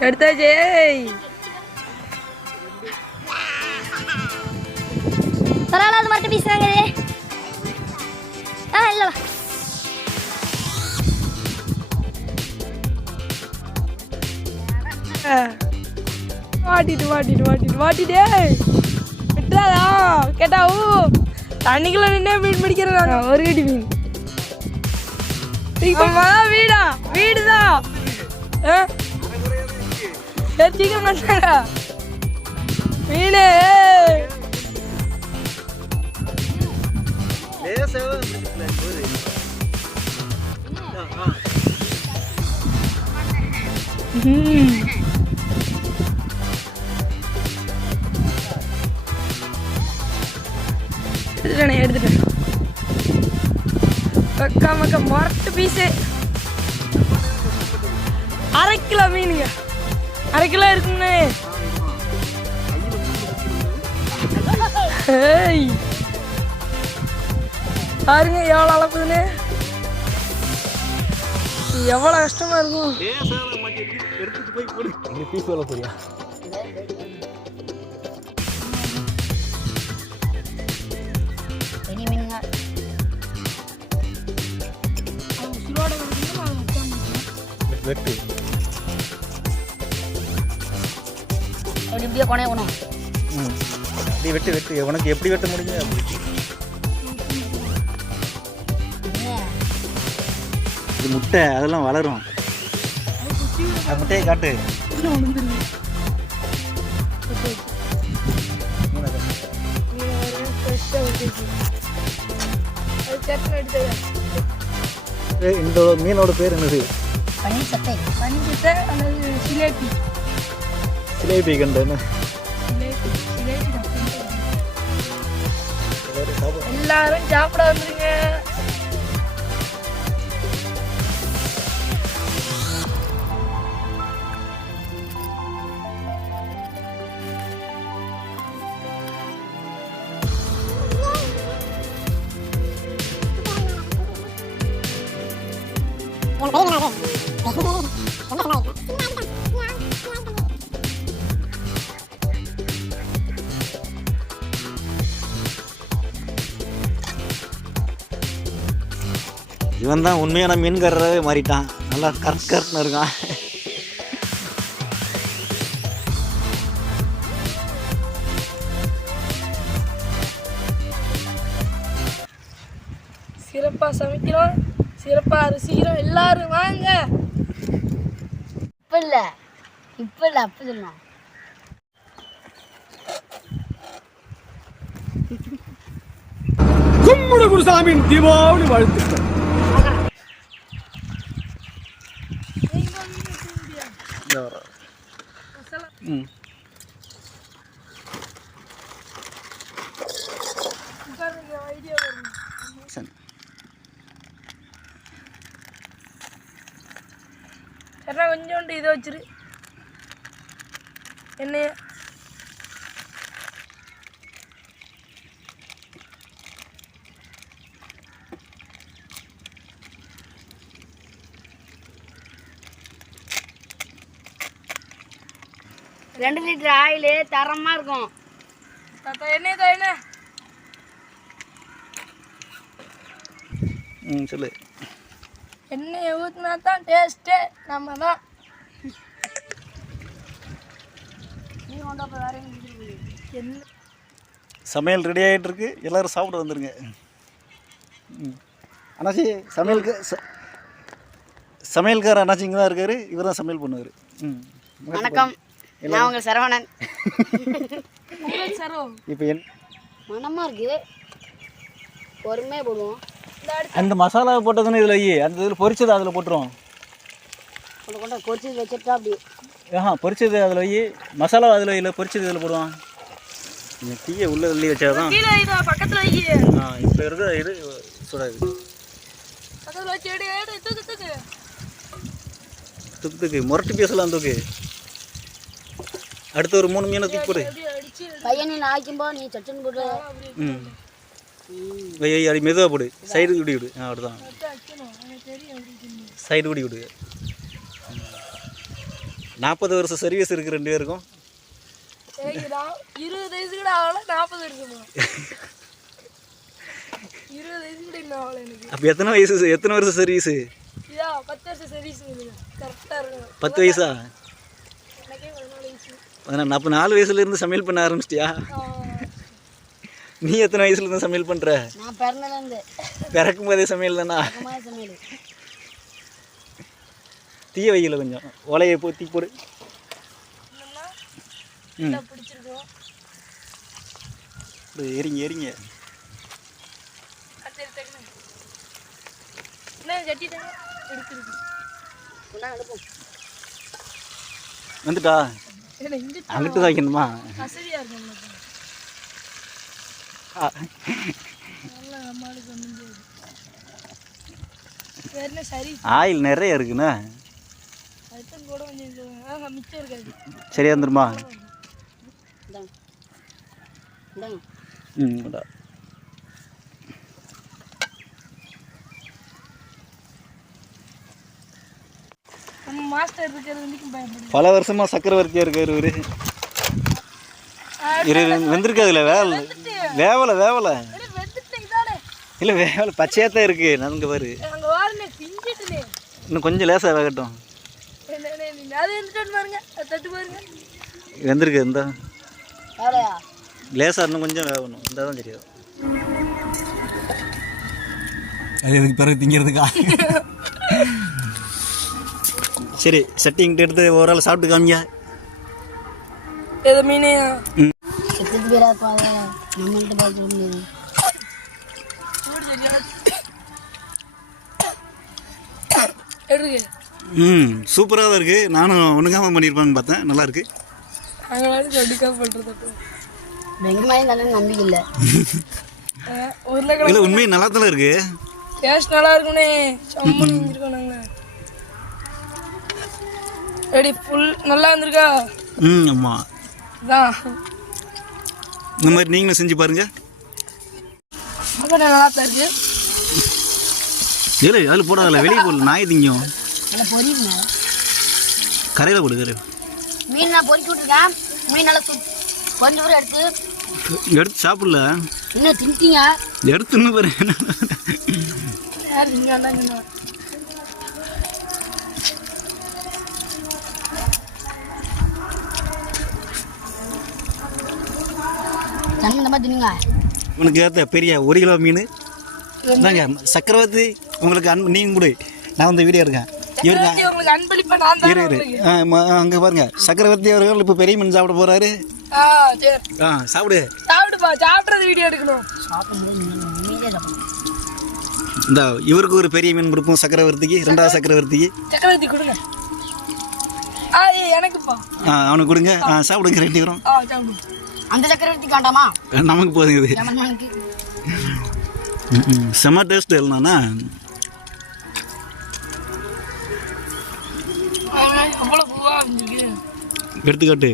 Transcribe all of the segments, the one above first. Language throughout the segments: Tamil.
எடுத்தாச்சு பரவாயில்ல அது மட்டும் பீசுறாங்க இது ஆ இல்லை மாட்டிட்டு மாட்டிட்டு மாட்டிட்டு மாட்டிட்டே விட்டுறாதா? கேட்டா ஊ. தண்ணிக்குள்ள நின்னே மீன் பிடிக்கிறாங்க ஒரு கட்டி மீன். இப்போ வீடா. வீடுதான். ஆ? சரி சீக்கிரம் பண்ணாங்க மீன் ம் எடுத்துட்டேனே. எடுத்துட்டேன் மக்கா மக்கா மொரட்டு பீஸு அரை கிலோ மீனுங்க. அரை கிலோ இருக்குங்கண்ணே பாருங்க எவ்வளோ அளப்புதுன்னு எவ்வளோ கஷ்டமா இருக்கும். பீஸ் வெட்டு எப்படி இப்படியே கொனையணும் ம். அப்படி வெட்டு வெட்டு. உனக்கு எப்படி வெட்ட முடியுங்க அப்படி இது முட்டை அதெல்லாம் வளரும். அந்த முட்டையை காட்டு. இந்த மீனோட பேர் என்னது? பன்னீர் சட்டை. பஞ்சத்தை அல்லது சிலேபி சிலேபி கண்டன்னு சிலேபி சிலேபி தான். எல்லாரும் சாப்பிடு. எல்லாரும் சாப்பிட வந்துருங்க இவன் தான் உண்மையான மீன்காரராகவே மாறிட்டான். நல்லா கரெக்ட் கரெக்ட்னு இருக்கான். சிறப்பா சமைக்கிறோம் சிறப்பா ருசிக்கிறோம் எல்லாரும் வாங்க. இப்போ இல்லை இப்போ இல்லை அப்போ சொல்லணும் கும்முடு குருசாமியின் தீபாவளி வாழ்த்துக்கள். சரி சரிண்ணா கொஞ்சோண்டு இதை வச்சிரு என்னைய ரெண்டு லிட்டர் ஆயில் தரமாக இருக்கும் தாத்தா எண்ணெய் தான் என்ன ம் சொல்லு. எண்ணெயை ஊற்றினா தான் டேஸ்ட்டே நம்ம தான். சமையல் ரெடி ஆகிட்டு இருக்கு? எல்லாரும் சாப்பிட வந்துருங்க. ம். அண்ணாச்சி சமையலுக்கு ச- சமையல்கார அண்ணாச்சி இங்கே தான் இருக்காரு. இவர் தான் சமையல் பண்ணுவார். ம். வணக்கம். நான் உங்கள் சரவணன். இப்போ என் மனமாக இருக்குது பொறுமையாக போடுவோம். அந்த மசாலா போட்டதுன்னு இதில் ஐயே அந்த இதில் பொரிச்சது அதில் போட்டுருவோம். கொறிச்சு வச்சுட்டா அப்படி. ஆஹா பொரிச்சது அதில் வை மசாலா அதில் இல்லை பொரிச்சது இதில் போடுவான். இந்த டீயை உள்ள தள்ளி வச்சாதான். பக்கத்தில் ஆ இப்போ இருக்க இது சுடாது. தூக்கு தூக்கு. துக்கு துக்கு முரட்டு பேசலாம் தூக்கு. அடுத்து ஒரு மூணு மீனை தூக்கி போடு. பையன் நீ ஆக்கிம்போ நீ சட்டுன்னு போட்டு ம். வை வை, அப்படி மெதுவாக போடு. சைடு குடி விடு. ஆ அப்படிதான். சைடு குடி விடு. நாற்பது வருஷம் சர்வீஸ் இருக்குது ரெண்டு பேருக்கும். இருபது வயசு கூட ஆகல நாற்பது வருஷமா இருபது வயசு கூட இன்னும் ஆகல எனக்கு. அப்போ எத்தனை வயசு எத்தனை வருஷம் சர்வீஸு பத்து வருஷம் சர்வீஸ் கரெக்டாக இருக்கும் பத்து வயசா? பதினாலு அப்போ நாலு வயசுலேருந்து சமையல் பண்ண ஆரம்பிச்சிட்டியா? நீ எத்தனை வயசுலேருந்து சமையல் பண்ணுற நான் பிறந்ததுலேருந்து. பிறக்கும் போதே சமையல் தானா? சமையல். தீய வைக்கல கொஞ்சம். ஒலையை போத்தி போடு. ம். எரிங்க எரிங்க. வந்துட்டா? அங்கிட்டு தான் வைக்கணுமா வசதியாக இருக்கும் நம்மளுக்கு. ஆ. நல்லா நம்மளுக்கு ஒன்றும் முடியாது வேறு என்ன சரி ஆயில் நிறைய இருக்குண்ணா. சரியா வந்துருமா ம் பல வருஷமா சக்கரவர்த்தியா இருக்காரு இவரு. வெந்திருக்காதுல வேலை. வேவல வேவல. அடே வெந்துட்டு இதானே. இல்ல வேவல பச்சையா தான் இருக்கு நன்கு பாரு. இன்னும் கொஞ்சம் லேசா வேகட்டும். வெந்திருக்கு இந்த. எவ்வளோயா லேசா இன்னும் கொஞ்சம் வேகணும். இந்த தான் தெரியும். அது எதுக்கு பிறகு திங்கிறதுக்கா? சரி சட்டிங்கிட்ட எடுத்து ஒரு ஆள் சாப்பிட்டு காமிங்க. எது மீனே செத்துட்டு பேரா பாத முடியாது ம் சூப்பராக தான் இருக்குது நானும் ஒன்றுக்காம பண்ணியிருப்பான்னு பார்த்தேன். நல்லா இருக்கு மாதிரி நல்ல நம்பிக்கை இல்லை இல்லை உண்மையை நல்லா தான் இருக்கு. கேஷ் நல்லா இருக்கும்னே. சம்மன் செஞ்சுருக்கோம் நாங்கள் ரெடி ஃபுல் நல்லா இருந்திருக்கா? ம் ஆமாம் இதான். இந்த மாதிரி நீங்களும் செஞ்சு பாருங்க. நல்லா தான் இருக்கு இல்லை அதில் போடாதல வெளியே போடல நாய் திங்கும். கரையில் போடு கரை. மீன் நான் பொறிக்கி விட்டுருக்கேன். மீன் நல்லா கொஞ்சம் எடுத்து. எடுத்து சாப்பிடல. இன்னும் தின்ட்டீங்க. எடுத்து இன்னும் பாரு. உனக்கு ஏற்ற பெரிய ஒரு கிலோ மீன். இந்தாங்க சக்கரவர்த்தி உங்களுக்கு அன் நீங்கள் கொடு. நான் வந்து வீடியோ இருக்கேன் தான் இரு அங்கே பாருங்க. சக்கரவர்த்தி அவர்கள் இப்போ பெரிய மீன் சாப்பிட போகிறாரு ஆ சாப்பிடு. சாப்பிடுப்பா சாப்பிட்றது வீடியோ எடுக்கணும். இந்த இவருக்கு ஒரு பெரிய மீன் கொடுப்போம் சக்கரவர்த்திக்கு ரெண்டாவது சக்கரவர்த்திக்கு. சக்கரவர்த்தி கொடுங்க. ஆ எனக்குப்பா. ஆ அவனுக்கு கொடுங்க. ஆ சாப்பிடுங்க ரெண்டு பேரும். ஆ சாப்பிடு. அந்த சக்கரவர்த்தி காண்டாமா? நமக்கு போதுங்க இது. செம்ம டேஸ்ட் இல்லைண்ணா பூவா எடுத்துக்காட்டு.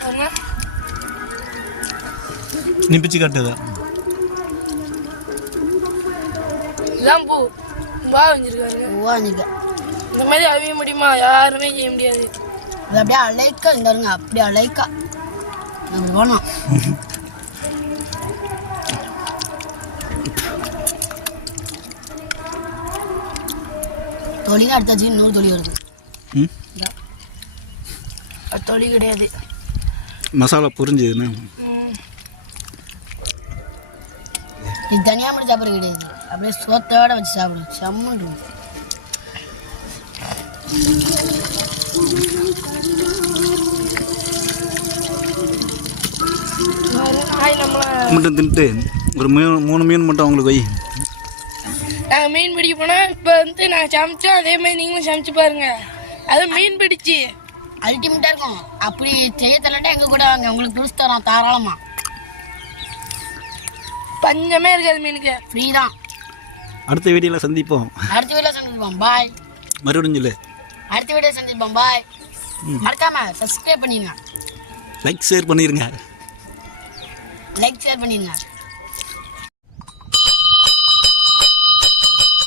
பாருங்க. நீ பிச்சு காட்டுதா இதான் பூ. பூவா வஞ்சிருக்காரு ஓவா நிற்க இந்த மாதிரி அவிய முடியுமா? யாருமே செய்ய முடியாது. இது அப்படியே அலைக்கா இந்த வருங்க அப்படியே அலைக்கா. நம்ம போனோம். தொலி தான் எடுத்தாச்சு இன்னொரு தொலி வருது. அது தொழில் கிடையாது. மசாலா புரிஞ்சுதுண்ணா. இது தனியாக மட்டும் சாப்பிட கிடையாது. அப்படியே சோத்தோட வச்சு சாப்பிடும் செம்மன் மட்டும் தின்ட்டு ஒரு மூணு மூணு மீன் மட்டும் அவங்களுக்கு வை. நாங்கள் மீன் பிடிக்க போனால் இப்போ வந்து நாங்கள் சமைச்சோம் அதே மாதிரி நீங்களும் சமைச்சு பாருங்க. அது மீன் பிடிச்சி. அல்டிமேட்டாக இருக்கும். அப்படி செய்ய தரலாட்டா எங்கள் கூட வாங்க. உங்களுக்கு பிடிச்சி தரோம் தாராளமாக பஞ்சமே இருக்காது மீனுக்கு. ஃப்ரீ தான் அடுத்த வீடியோவில் சந்திப்போம். அடுத்த வீடியோ சந்திப்போம். பாய் மறுபடியும் சொல்லு. அடுத்த வீடியோ சந்திப்போம். பாய் மறக்காம சப்ஸ்கிரைப் பண்ணிடுங்க லைக் ஷேர் பண்ணிடுங்க லைக் ஷேர் பண்ணிடுங்க